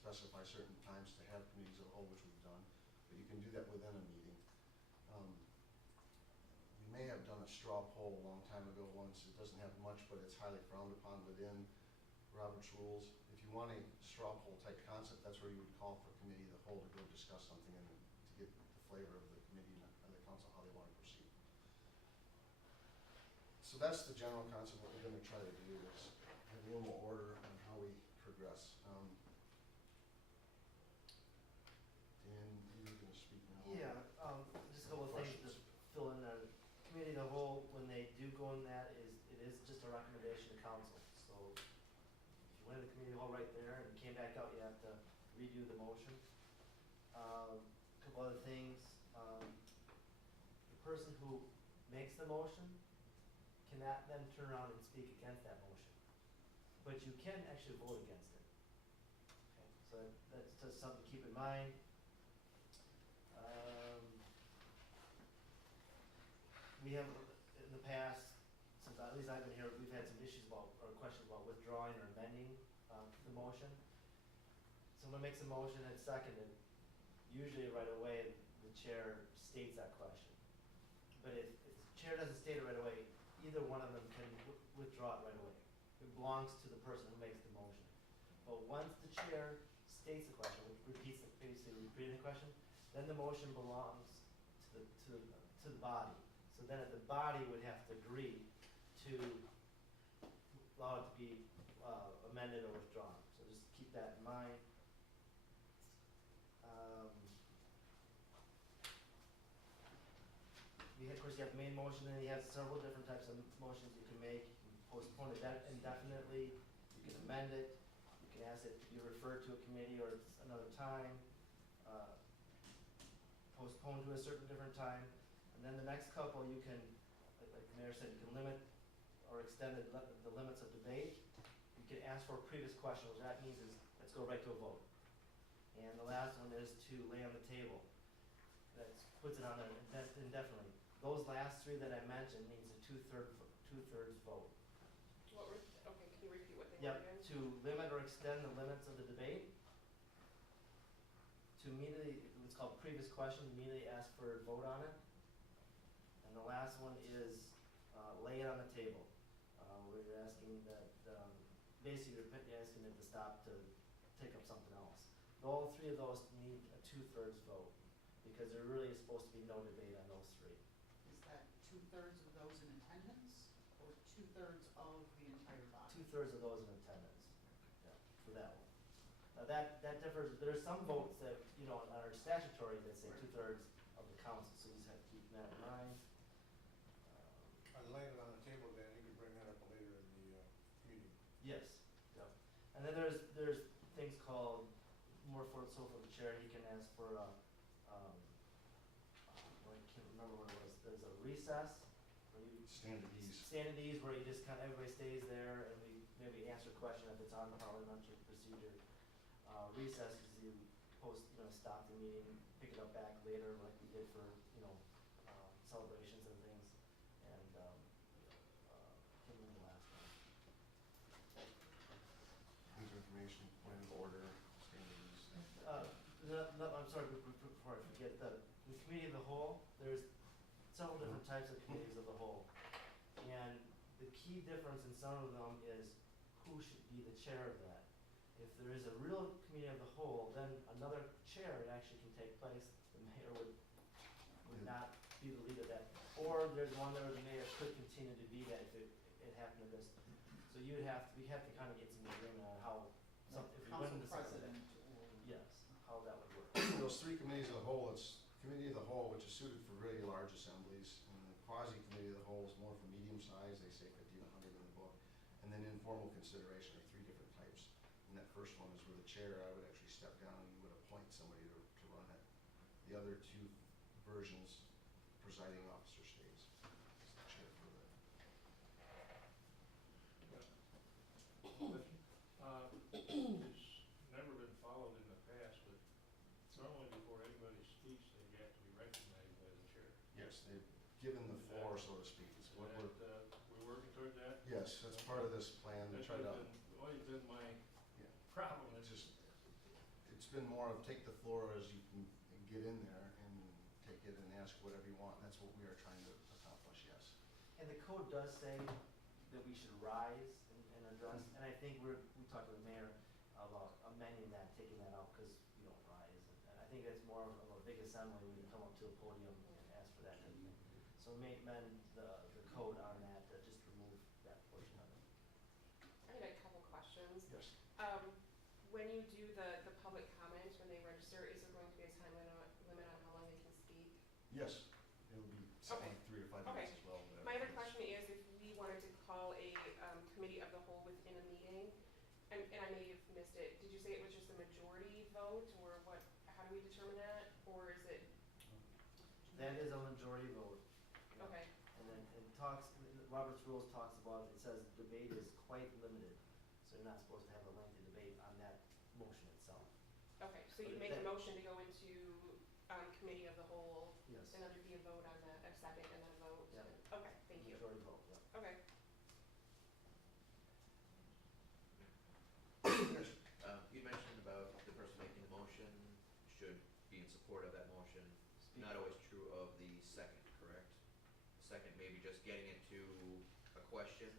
specify certain times to have committees of the whole, which we've done, but you can do that within a meeting. We may have done a straw poll a long time ago once. It doesn't have much, but it's highly frowned upon within Robert's rules. If you want a straw poll type concept, that's where you would call for committee of the whole to go discuss something and to get the flavor of the committee and the council, how they want to proceed. So that's the general concept. What we're going to try to do is have a little more order on how we progress. Dan, you're going to speak now. Yeah, just a couple of things to fill in there. Committee of the whole, when they do go in that, it is just a recommendation to council. So if you went to the committee of the whole right there and came back out, you have to redo the motion. A couple other things. The person who makes the motion cannot then turn around and speak against that motion. But you can actually vote against it. Okay, so that's just something to keep in mind. We have, in the past, since at least I've been here, we've had some issues about, or questions about withdrawing or amending the motion. Someone makes a motion and seconded, usually right away the chair states that question. But if the chair doesn't state it right away, either one of them can withdraw it right away. It belongs to the person who makes the motion. But once the chair states the question, repeats it, basically repeating the question, then the motion belongs to the body. So then the body would have to agree to allow it to be amended or withdrawn. So just keep that in mind. Of course, you have the main motion, and you have several different types of motions you can make. You can postpone it indefinitely. You can amend it. You can ask it to be referred to a committee or another time. Postpone to a certain different time. And then the next couple, you can, like the mayor said, you can limit or extend the limits of debate. You can ask for a previous question, which that means is let's go right to a vote. And the last one is to lay on the table. That puts it on there indefinitely. Those last three that I mentioned means a two-thirds vote. Okay, can you repeat what they were again? Yep, to limit or extend the limits of the debate. To immediately, what's called previous question, immediately ask for a vote on it. And the last one is lay it on the table. Where you're asking that, basically you're asking it to stop to take up something else. All three of those need a two-thirds vote because there really is supposed to be no debate on those three. Is that two-thirds of those in attendance or two-thirds of the entire body? Two-thirds of those in attendance, yeah, for that one. Now that differs. There's some votes that, you know, are statutory that say two-thirds of the council, so you just have to keep that in mind. On laying it on the table, Dan, you can bring that up later in the meeting. Yes, yeah. And then there's things called, more for the chair, he can ask for I can't remember what it was. There's a recess where you Stand at ease. Stand at ease, where you just kind of everybody stays there, and we maybe answer a question if it's on the parliamentary procedure. Recess is you stop the meeting, pick it up back later, like we did for celebrations and things, and can't remember the last one. These information, point of order, stand at ease. I'm sorry, before I forget, the committee of the whole, there's several different types of committees of the whole. And the key difference in some of them is who should be the chair of that. If there is a real committee of the whole, then another chair actually can take place. The mayor would not be the lead of that. Or there's one where the mayor could continue to be that if it happened to this. So we have to kind of get some agreement on how, if we went into president. yes, how that would work. Those three committees of the whole, it's committee of the whole, which is suited for really large assemblies, and the quasi-committee of the whole is more for medium size, they say 50 to 100 in the book, and then informal consideration are three different types. And that first one is where the chair, I would actually step down and you would appoint somebody to run it. The other two versions, presiding officer stays as the chair for It's never been followed in the past, but normally before anybody speaks, they have to be recognized by the chair. yes, they've given the floor, so to speak. It's what We're working toward that? yes, that's part of this plan to That's try to. always been my Yeah. problem. It's just been more of take the floor as you can get in there and take it and ask whatever you want. That's what we are trying to accomplish, yes. And the code does say that we should rise and address, and I think we talked to the mayor about amending that, taking that out, because we don't rise. And I think it's more of a big assembly, we can come up to a podium and ask for that type of thing. So we may amend the code on that, just remove that portion of it. I had a couple questions. Yes. When you do the public comment, when they register, is there going to be a time limit on how long they can speak? Yes, it'll be something like 3 to 5 Okay. minutes as well. whatever My it other is. question is if we wanted to call a committee of the whole within a meeting, and I may have missed it, did you say it was just a majority vote, or what, how do we determine that? Or is it, That is a majority vote. Yeah. okay, And then it talks, Robert's rules talks about, it says debate is quite limited, so you're not supposed to have a lengthy debate on that motion itself. okay, so you But make a that- motion to go into committee of the whole, Yes. and then there'd be a vote on that, a second, and then a vote? Yeah. Okay, thank you. Majority vote, yeah. Okay. You mentioned about the person making the motion should be in support of that motion. Speak. Not always true of the second, correct? The second maybe just getting it to a question,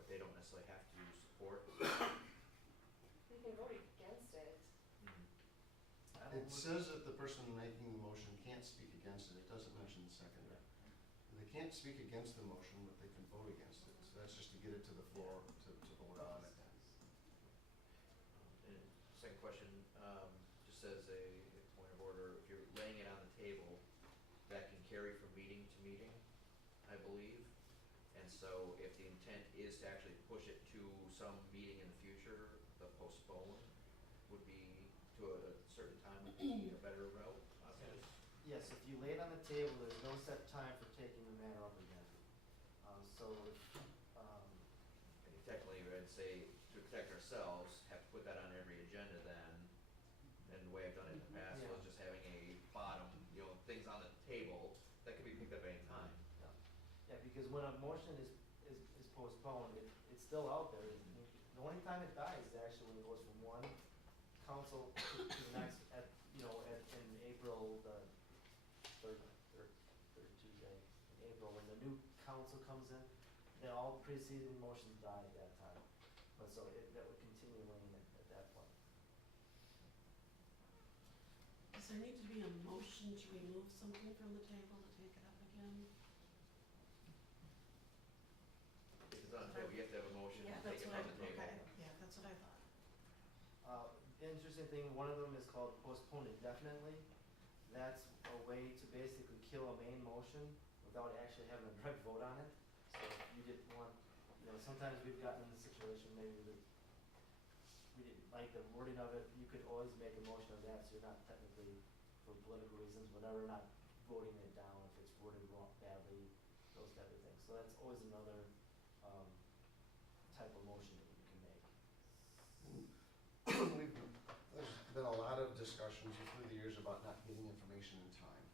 but they don't necessarily have to support. You can vote against it. I don't It look- says that the person making the motion can't speak against it. It doesn't mention the seconder. They can't speak against the motion, but they can vote against it. So that's just to get it to the floor to vote on it. And second question, just as a point of order, if you're laying it on the table, that can carry from meeting to meeting, I believe. And so if the intent is to actually push it to some meeting in the future, the postpone would be to a certain time would be a better route, possibly. Yes, if you lay it on the table, there's no set time for taking the matter up again. So if, And technically, I'd say to protect ourselves, have to put that on every agenda then. And the way I've done it in the past was Yeah. just having a bottom, things on the table that can be picked up any time. yeah, because when a motion is postponed, it's still out there. The only time it dies is actually when it goes from one council to the next in April, the third Tuesday in April, when the new council comes in, then all preceding motions die at that time. But so that would continue waning at that point. Does there need to be a motion to remove something from the table to take it up again? If it's on the table, you have to have a motion to take it from the table. Okay, yeah, that's what I thought. Interesting thing, one of them is called postpone indefinitely. That's a way to basically kill a main motion without actually having a direct vote on it. So if you didn't want, sometimes we've gotten in the situation maybe that we didn't like the wording of it, you could always make a motion of that, so you're not technically, for political reasons, whatever, not voting it down if it's worded wrong, badly, those type of things. So that's always another, type of motion that you can make. There's been a lot of discussions through the years about not getting information in time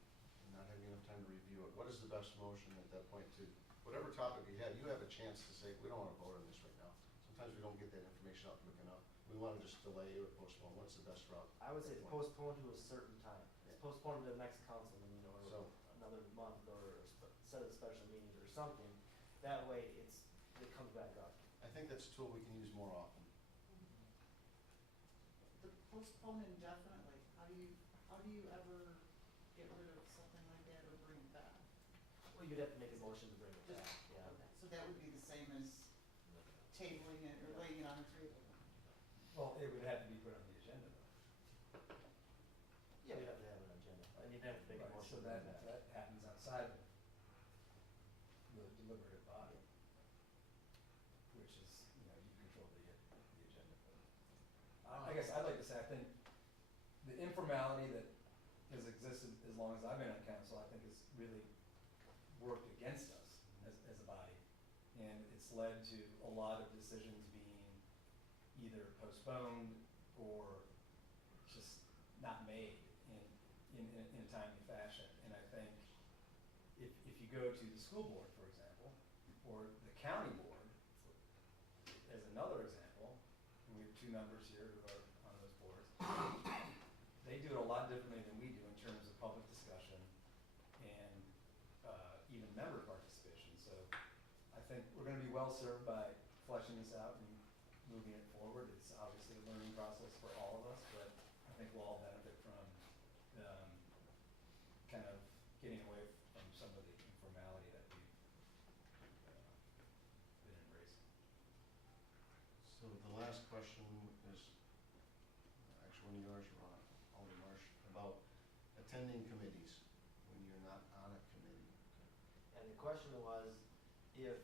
and not having enough time to review it. What is the best motion at that point to, whatever topic you have a chance to say, we don't want to vote on this right now. Sometimes we don't get that information out quick enough. We want to just delay or postpone. What's the best route? I would say at that point? postpone to a certain time. Yeah. Postpone to the next council meeting or So- another month or set a special meeting or something. That way it comes back up. I think that's a tool we can use more often. The postpone indefinitely, how do you ever get rid of something like that or bring it back? Well, you'd have to make a motion to bring it back, yeah. Okay, so that would be the same as tabling it or laying it on the table? Well, it would have to be put on the agenda though. Yeah, we'd have to have an agenda, and you'd have to make a Right, motion so to bring that, it back. that happens outside of the deliberative body, which is, you control the agenda. I guess I'd like to say, I think the informality that has existed as long as I've been on council, I think has really worked against us as a body. And it's led to a lot of decisions being either postponed or just not made in a timely fashion. And I think if you go to the school board, for example, or the county board, as another example, and we have two members here who are on those boards, do it a lot differently than we do in terms of public discussion and, even member participation. So I think we're gonna be well served by fleshing this out and moving it forward. It's obviously a learning process for all of us, but I think we'll all benefit from, kind of getting away from some of the informality that we've, been embracing. So the last question is, actually one of yours, Ron, Alder Marsh, about attending committees when you're not on a committee. And the question was, if,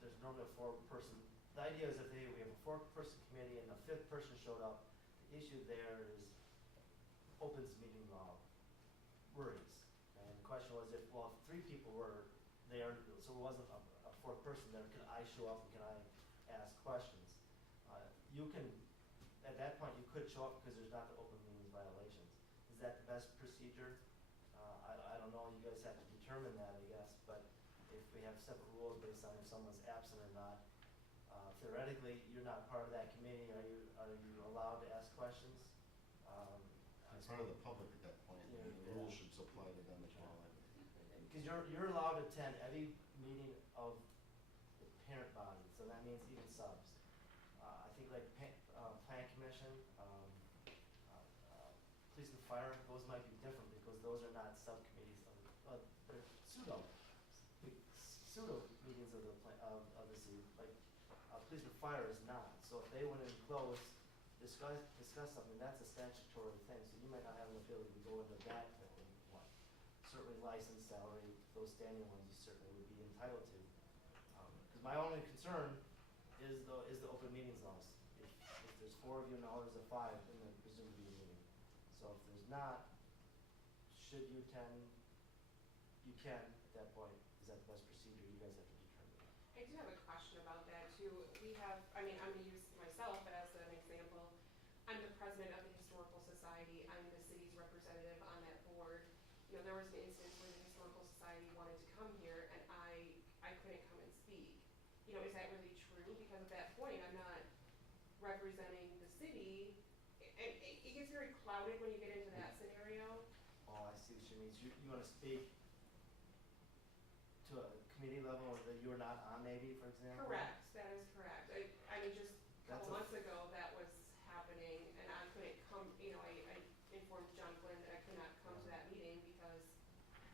there's normally a four-person, the idea is if we have a four-person committee and a fifth person showed up, the issue there is opens meeting law worries. And the question was if, well, if three people were there, so it wasn't a fourth person there, can I show up and can I ask questions? You can, at that point, you could show up because there's not the open meetings violations. Is that the best procedure? I don't know, you guys have to determine that, I guess, but if we have separate rules based on if someone's absent or not, theoretically, you're not part of that committee, are you allowed to ask questions? It's part of the public at that point, and the Yeah. rules should apply to them as well, I believe. Because you're allowed to attend every meeting of the parent body, so that means even subs. I think like plan commission, police and fire, those might be different because those are not subcommittees they're pseudo meetings of the of the city, like, police and fire is not. So if they went in close, discuss something, that's a statutory thing, so you might not have an ability to go into that type of one. Certainly license, salary, those standing ones you certainly would be entitled to. Because my only concern is the open meetings laws. If there's four of you and all there's a five, then there presumed to be a meeting. So if there's not, should you attend, you can at that point. Is that the best procedure? You guys have to determine that. I do have a question about that too. We have, I mean, I'm gonna use myself as an example. I'm the president of the Historical Society. I'm the city's representative on that board. You know, there was an instance where the Historical Society wanted to come here and I couldn't come and speak. You know, is that really true? Because at that point, I'm not representing the city. And it gets very clouded when you get into that scenario. Oh, I see what you mean. So you want to speak to a committee level that you're not on maybe, for example? Correct, that is correct. I mean, just a That's couple a- months ago, that was happening, and I couldn't come, you know, I informed John Flynn that I could not come to that meeting because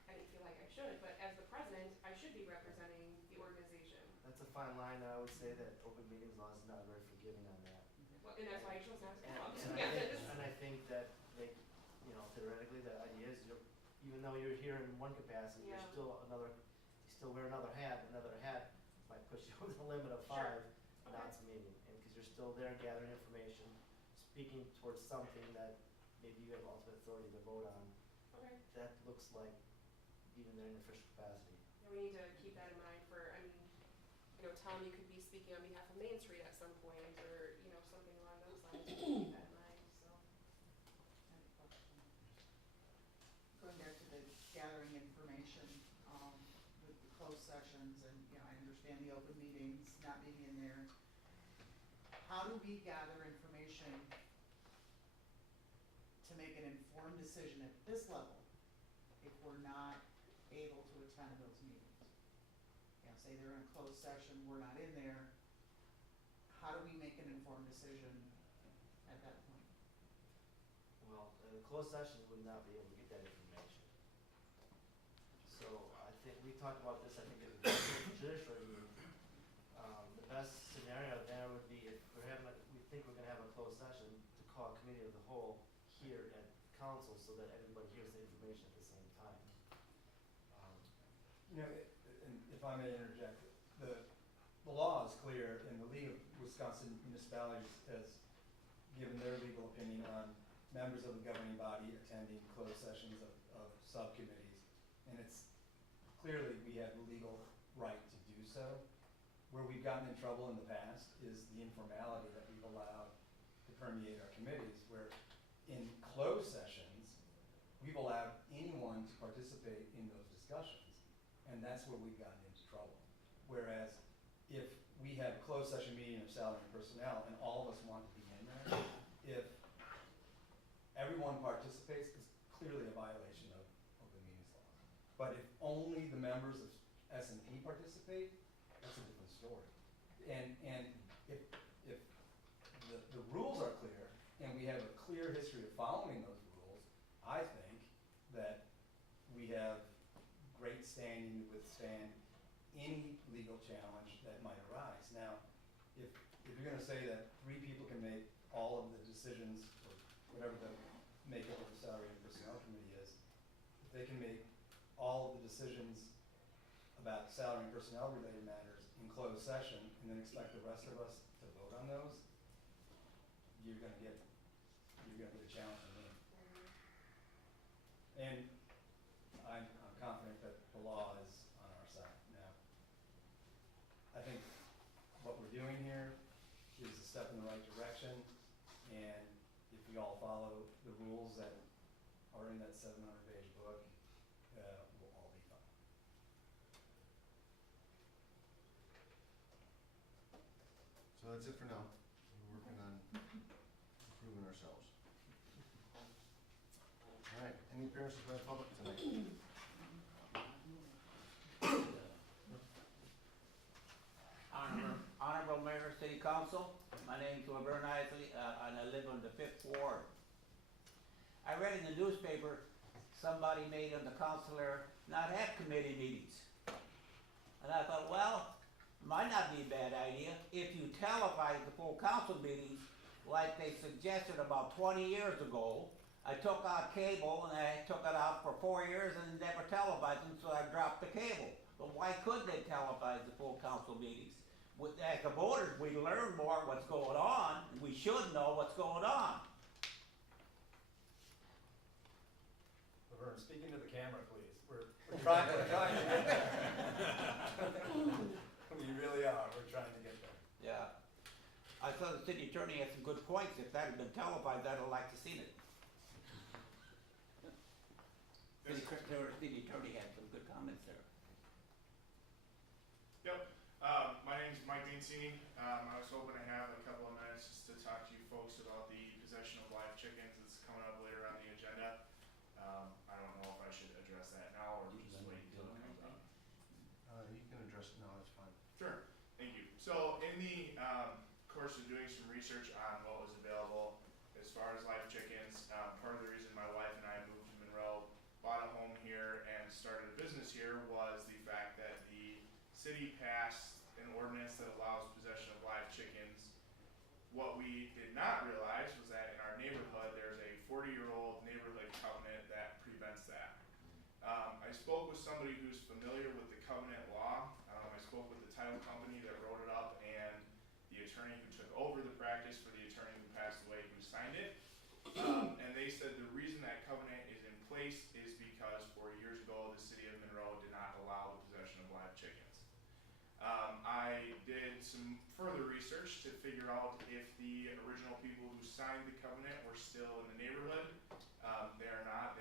I didn't feel like I should, but as the president, I should be representing the organization. That's a fine line. I would say that open meetings law is not very forgiving on that. Well, and that's why I chose not to come, to And be I think, honest. and I think that they, you know, theoretically, the idea is even though you're here in one capacity, you're Yeah. still you still wear another hat might push you over the limit of Sure. 5, Okay. not to meeting. And because you're still there gathering information, speaking towards something that maybe you have ultimate authority to vote on, Okay, that looks like even there in your official capacity. yeah, we need to keep that in mind for, I mean, you know, Tom, you could be speaking on behalf of Main Street at some point, or, you know, something along those lines, we can keep that in mind, so. Any question? Going back to the gathering information, with the closed sessions and, you know, I understand the open meetings not being in there. How do we gather information to make an informed decision at this level if we're not able to attend those meetings? You know, say they're in a closed session, we're not in there, how do we make an informed decision at that point? Well, in a closed session, you would not be able to get that information. So I think, we talked about this, I think, at the judicial meeting. The best scenario there would be if we think we're gonna have a closed session, to call a committee of the whole here at council so that everybody hears the information at the same time. You know, and if I may interject, the law is clear, and the League of Wisconsin Municipalities has given their legal opinion on members of the governing body attending closed sessions of subcommittees. And it's clearly, we have the legal right to do so. Where we've gotten in trouble in the past is the informality that we've allowed to permeate our committees, where in closed sessions, we've allowed anyone to participate in those discussions. And that's where we've gotten into trouble. Whereas if we have a closed session meeting of salary and personnel and all of us want to be in there, if everyone participates, is clearly a violation of open meetings law. But if only the members of S and P participate, that's a different story. And if the rules are clear, and we have a clear history of following those rules, I think that we have great standing to withstand any legal challenge that might arise. Now, if you're gonna say that 3 people can make all of the decisions, or whatever the makeup of the salary and personnel committee is, if they can make all of the decisions about salary and personnel related matters in closed session, and then expect the rest of us to vote on those, you're gonna get a challenge from me. And I'm confident that the law is on our side. Now, I think what we're doing here is a step in the right direction, and if we all follow the rules that are in that 700-page book, we'll all be fine. So that's it for now. We're working on improving ourselves. All right, any appearances by the public tonight? Honorable Mayor, City Council, my name's Laverne Isley, and I live on the 5th Ward. I read in the newspaper, somebody made on the councilor not have committee meetings. And I thought, well, might not be a bad idea if you televise the full council meetings like they suggested about 20 years ago. I took out cable and I took it out for 4 years and never televised them, so I dropped the cable. But why couldn't they televise the full council meetings? As the voters, we learn more what's going on, and we should know what's going on. Laverne, speaking to the camera, please. We're trying to get there. We really are. We're trying to get there. Yeah. I thought the city attorney had some good points. If that had been televised, I'd have liked to seen it. City attorney had some good comments there. Yep. My name's Mike Dincini. I was hoping to have a couple of minutes just to talk to you folks about the possession of live chickens that's coming up later on the agenda. I don't know if I should address that now or just wait until it comes up. You can address it now, that's fine. Sure. Thank you. So in the course of doing some research on what was available as far as live chickens, part of the reason my wife and I moved to Monroe, bought a home here, and started a business here was the fact that the city passed an ordinance that allows possession of live chickens. What we did not realize was that in our neighborhood, there's a 40-year-old neighborhood covenant that prevents that. I spoke with somebody who's familiar with the covenant law. I spoke with the title company that wrote it up and the attorney who took over the practice for the attorney who passed away who signed it. And they said the reason that covenant is in place is because 4 years ago, the city of Monroe did not allow the possession of live chickens. I did some further research to figure out if the original people who signed the covenant were still in the neighborhood. They are not.